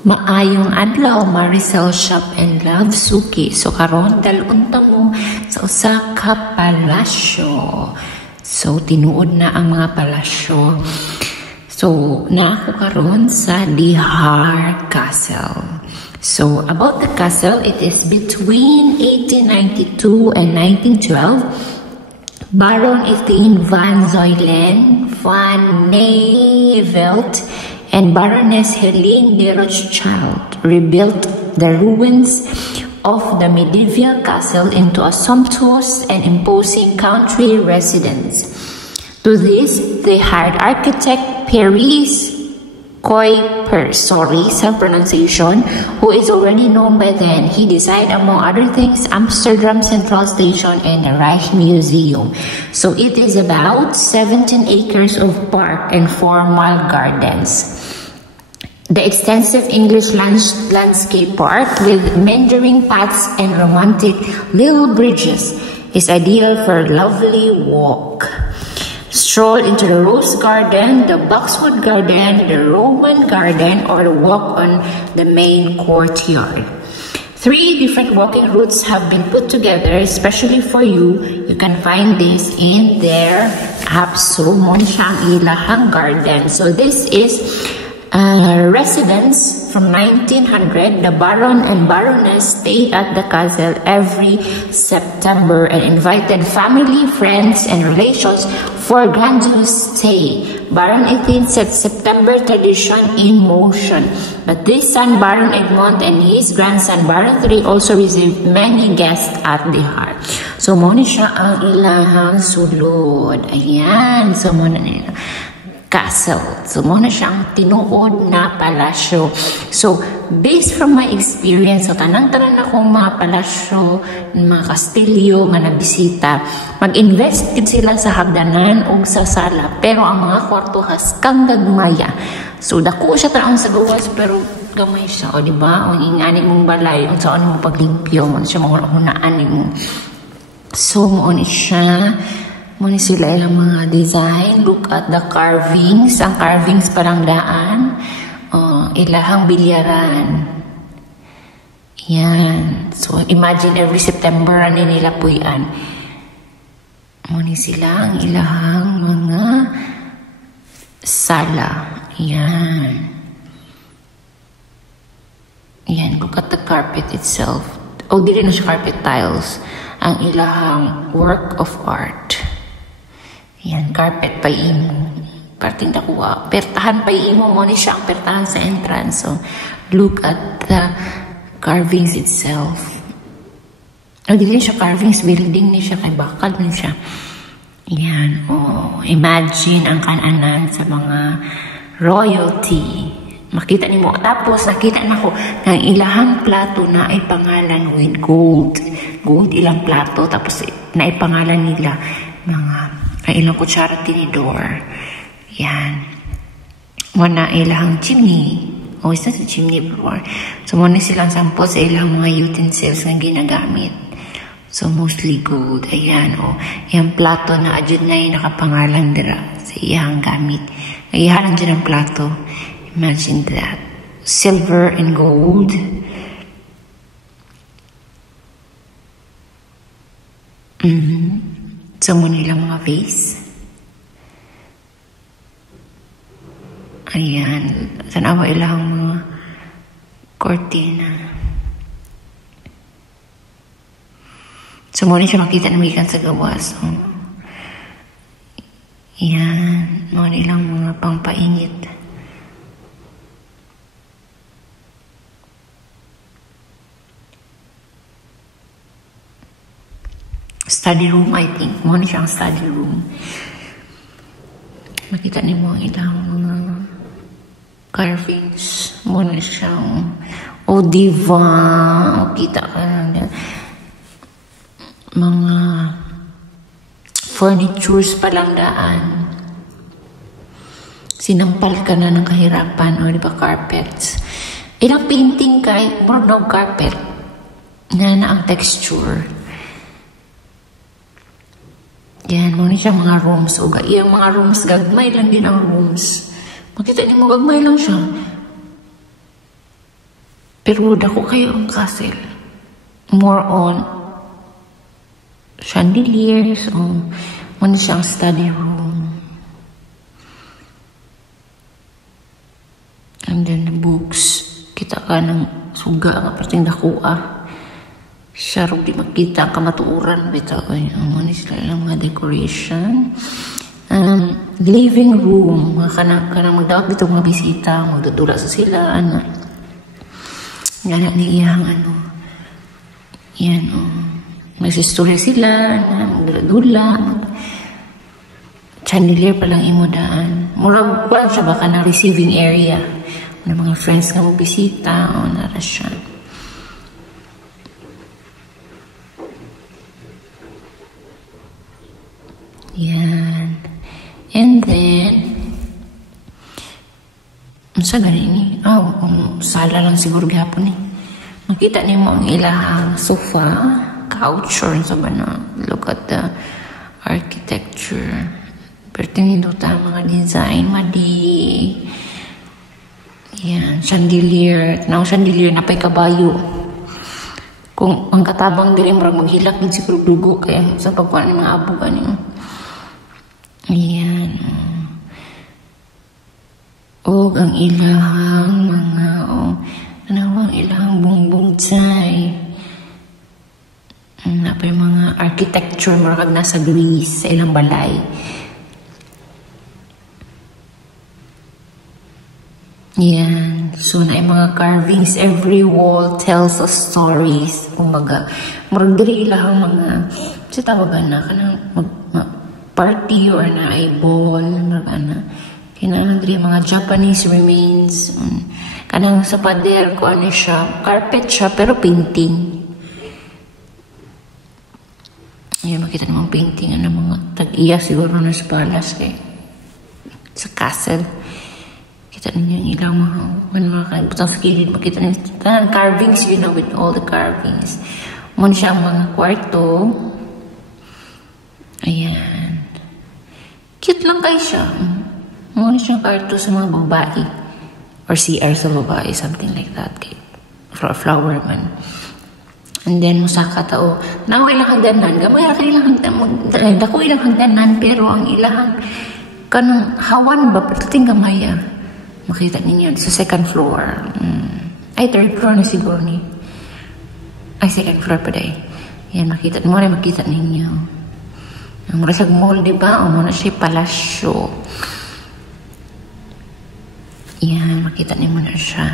Maayong adlaw, Maricel Shop and Love Suki. So karon dalunta mo sa usa ka palasyo. So tinuod na ang mga palasyo. So na ako karon sa Dihar Castle. So about the castle, it is between 1892 and 1912. Baron Etienne van Zuylen van Nijvelt and Baroness Helene de Rothschild rebuilt the ruins of the medieval castle into a sumptuous and imposing country residence. To this, they hired architect Paris Kuiper, sorry sa pronunciation, who is already known by then. He designed, among other things, Amsterdam Central Station and the Rijksmuseum. So it is about 17 acres of park and formal gardens. The extensive English landscape park with meandering paths and romantic little bridges is ideal for a lovely walk. Stroll into the Rose Garden, the Boxwood Garden, the Roman Garden, or walk on the main courtyard. 3 different walking routes have been put together especially for you. You can find this in their app. So, mo siyang ilahang garden. So, this is a residence from 1900. The Baron and Baroness stayed at the castle every September and invited family, friends, and relations for a grandiose stay. Baron Etienne set September tradition in motion, but this son, Baron Egmont, and his grandson, Baron III, also received many guests at the heart. So, muna siya ang ilahang sulod. Ayan. So, muna nila. Castle. So, muna siyang tinuod na palasyo. So, based from my experience, so tanang-tanan akong mga palasyo, mga kastilyo, mga nabisita, mag-invest sila sa hagdanan o sa sala. Pero ang mga kwarto has kang gagmaya. So, dako siya tarang sa gawas, pero gamay siya. O, diba? O, ingani mong balay, o saan mo paglimpyo, o siya mga hunaan mo. So, muna siya. Muna sila ilang mga design. Look at the carvings. Ang carvings parang daan. Ilahang bilyaran. Yan. So, imagine every September ano nila puyan. Muna sila ang ilahang mga sala. Yan. Yan. Look at the carpet itself. O, di rin na siya carpet tiles. Ang ilahang work of art. Yan, carpet pa imo. Parting nakuha. Pertahan pa imo mo ni siya ang pertahan sa entrance. So, look at the carvings itself. O, di rin siya carvings, building ni siya, kay bakal ni siya. Yan, oh, imagine ang kananan sa mga royalty. Makita ni mo. Tapos, nakita na ko, ng ilahang plato na ay pangalan with gold. Gold ilang plato. Tapos, na ay pangalan nila mga ilang kutsara tinidor. Yan. Muna ilang chimney. O, isa sa chimney before. So, muna silang sampo sa ilang mga utensils na ginagamit. So, mostly gold. Ayan, o. Yung plato na adjud na yung nakapangalan dira sa iyang gamit. Iyahan dyan ang plato. Imagine that. Silver and gold. So, muna ilang mga vase. Ayan. Tanawa ilang mga cortina. So, muna siya makita na may sa gawas. So, ayan. Muna ilang mga pangpainit. Study room, I think. Muna siyang study room. Makita niyo mo ang ilang mga carvings. Muna siyang diva. Kita ka na. Mga furnitures palang daan. Sinampal ka na ng kahirapan. O, diba, carpets. Ilang painting kahit more no carpet. Na ang texture. Yan, muna siya mga rooms. O, iyang mga rooms, gagmay lang din ang rooms. Makita niyo mo, gagmay lang siya. Pero dako kayo ang castle. More on chandeliers, ano siyang study room. And then the books. Kita ka ng suga nga parting dakua. Siya rin di makita ang kamatuuran. Bitaw, ano sila lang mga decoration. Living room. Kanang magdawag dito mga bisita. Magdudula sa sila. Yan niyang yan magsistorya sila. Magdudula. Chandelier palang imodaan. Murag ba siya baka na receiving area. Ng mga friends nga mo bisita o nara siya. Yan. And then, sa ganin sala lang siguro gapon eh. Makita niyo mo ang ilahang sofa, couch, or sa ba na, look at the architecture. Pertinido ta mga design, yan, chandelier. Chandelier na pa'y kabayo. Kung ang katabang dili murag maghilak din siguro dugo kaya sa pagkuha ng mga abo niyo. Ayan. O ang ilahang mga ang ilahang bungbong tsay. Napay mga architecture murag nasa Greece sa ilang balay. Yan. So, na mga carvings. Every wall tells us stories. Umaga. Murag diri ilahang mga sa tawagan na kanang party or na ay ball. Murag na. Kinang diri mga Japanese remains. Kanang sa pader ko siya. Carpet siya pero painting. Yan. Makita namang painting. Mga tag-iya siguro na sa palace. Sa castle. Kita ninyo yung ilang mga kalibutang sa kilid. Makita ninyo carvings, with all the carvings. Muna siya ang mga kwarto. Ayan. Cute lang kayo siya. Muna siyang kwarto sa mga babae. Or CR sa babae, something like that. Flower man. And then, musaka tao. Nawa ilang hagdanan. Gamay ako ilang hagdanan. Dako ilang hagdanan. Pero ang ilang kanang hawan ba? Patating gamaya. Makita ninyo sa second floor. Ay, third floor na siguro ni. Ay, second floor pa day. Yan, makita ninyo. Ang mura sa mall, diba? O muna siya palasyo. Yan, makita ninyo na siya.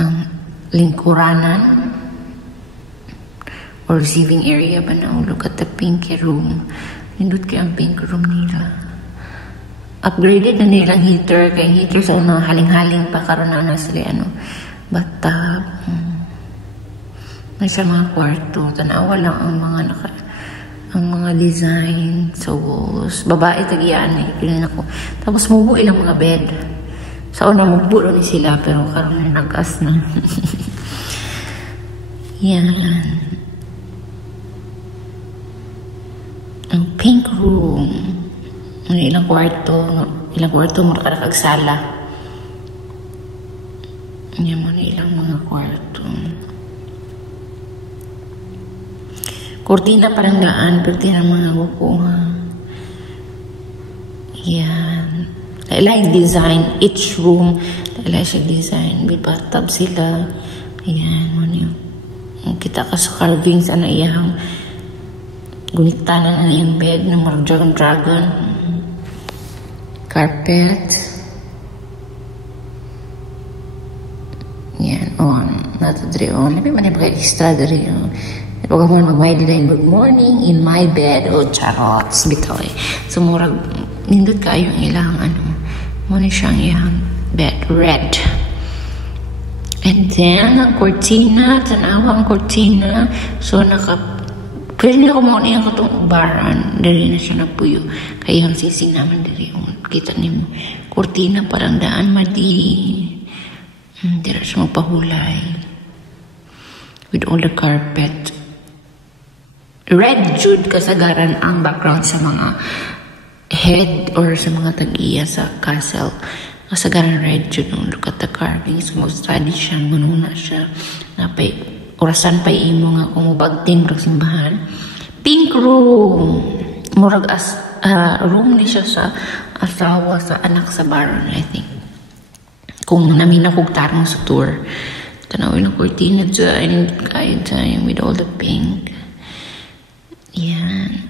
Ang lingkuranan or receiving area ba na? Look at the pink room. Nindot kayo ang pink room nila. Upgraded na nilang heater. Kaya heater sa haling-haling pa karoon na sila bathtub. May sa mga kwarto. Tanawa lang ang mga design sa walls. Babae tagiyaan Kailan ako. Tapos mubo ilang mga bed. Sa una mubo ni sila pero karoon na nag-as na. Yan. Ang pink room. Ilang kwarto makakagsala. Yan mo ilang mga kwarto. Kurtina parang daan, pero tinang mga bukuha. Yan. Lain design, each room, lain siya design. May bathtub sila. Ayan, kita ka sa carvings, iyang guniktanan iyang bed na marang dragon. Carpet. Yan, natadri Labi man yung extra dari Pag ako mag-may good morning in my bed. Charots, bitaw So, murag, nindot kayo ang ilang muna siyang ilang bed. Red. And then, ang cortina. Tanawa ang cortina. So, pwede nila ko muna yung katong baran. Dari na siya nagpuyo. Kaya ang sising naman dari kita niyo. Cortina parang daan madi. Hindi na siya magpahulay. With all the carpet. Red jud kasagaran ang background sa mga head or sa mga tag-iya sa castle. kasagaran red yun, look at the carvings, mag-study siya, manuna siya, napay, orasan pa imo nga kung mabagting murag simbahan. Pink room, murag room ni siya sa asawa sa anak sa Baron, I think. Kung namin nakugtarong sa tour, tanawin ang cortina dyan, kayo dyan with all the pink. Yan.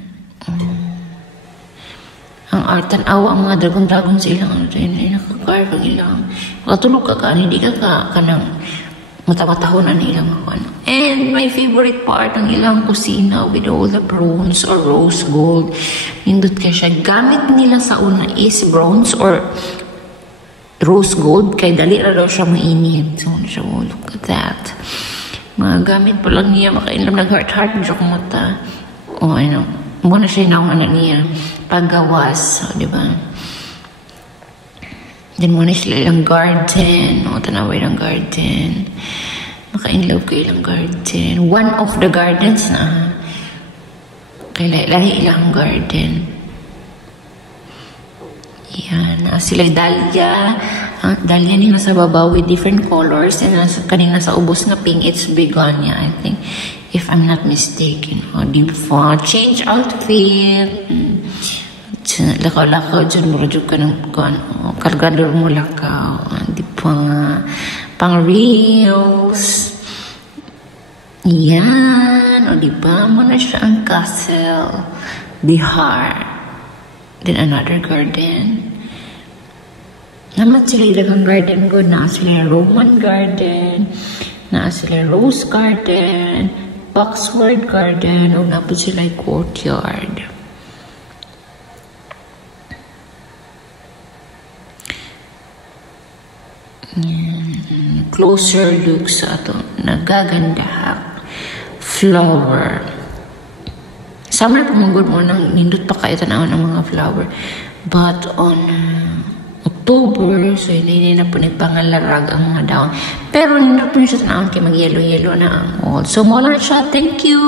Ang art and awa, ang mga dragon sa ilang ano dyan, ay nakakarve ang ilang. Makatulog ka hindi ka kanang matawa-tahonan na ilang ako. Ano. And my favorite part ng ilang kusina with all the bronze or rose gold. Nindot ka siya. Gamit nila sa una is bronze or rose gold. Kaya dali na daw siya mainit. So, look at that. Mga gamit pa lang niya. Makailam nag-heart-heart. Medyo kumata. O, ano. Muna siya na anak niya. Paggawas. O, diba? Then muna sila ilang garden. O, tanaway ng garden. Maka-inlove ko ilang garden. One of the gardens na. Kaya lahi ilang garden. Yan. Sila dahlia. Dahlia nila sa baba with different colors. And kanina sa ubos na pink, it's begonia, I think. If I'm not mistaken. O, di ba? Change outfit. Lakaw-lakaw dyan, murad ka ng kargador mo lakaw. Di ba? Pang reels. Yan. O, di ba? Muna siya ang castle. The heart. Then another garden. Naman sila ilang garden ko. Na sila Roman garden. Na sila Rose garden. Boxwood garden. O, na po sila courtyard. Closer look sa ito. Nagaganda. Flower. Summer pumagod mo nang nindot pa kayo tanawan ng mga flower. But on October, so hindi na po nagpangalarag ang mga daon. Pero nindot po siya tanawin kaya mag-yellow-yellow na ang all. So, mula siya. Thank you!